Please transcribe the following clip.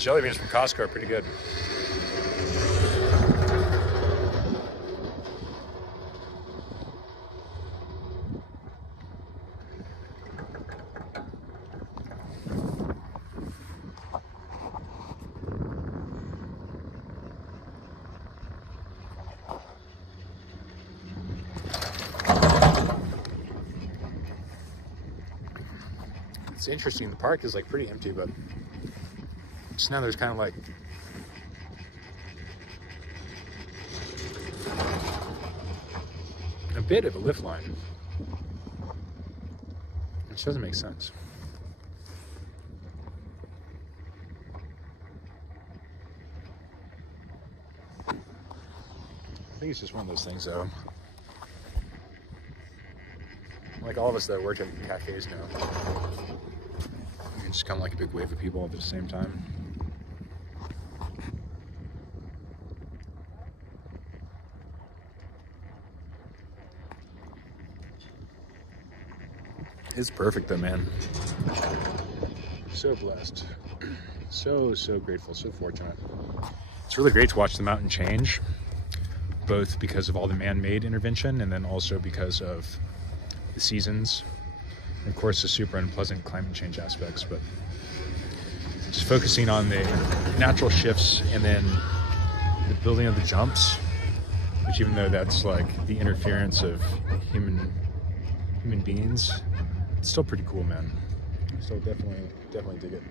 These jelly beans from Costco are pretty good. It's interesting, the park is like pretty empty, but just now there's kind of like a bit of a lift line, which doesn't make sense. I think it's just one of those things though. Like all of us that work at cafes now. Just kind of like a big wave of people at the same time. It's perfect though, man. So blessed. So grateful, so fortunate. It's really great to watch the mountain change, both because of all the man-made intervention and then also because of the seasons. Of course, the super unpleasant climate change aspects, but just focusing on the natural shifts and then the building of the jumps, which even though that's like the interference of human beings, it's still pretty cool, man. So definitely dig it.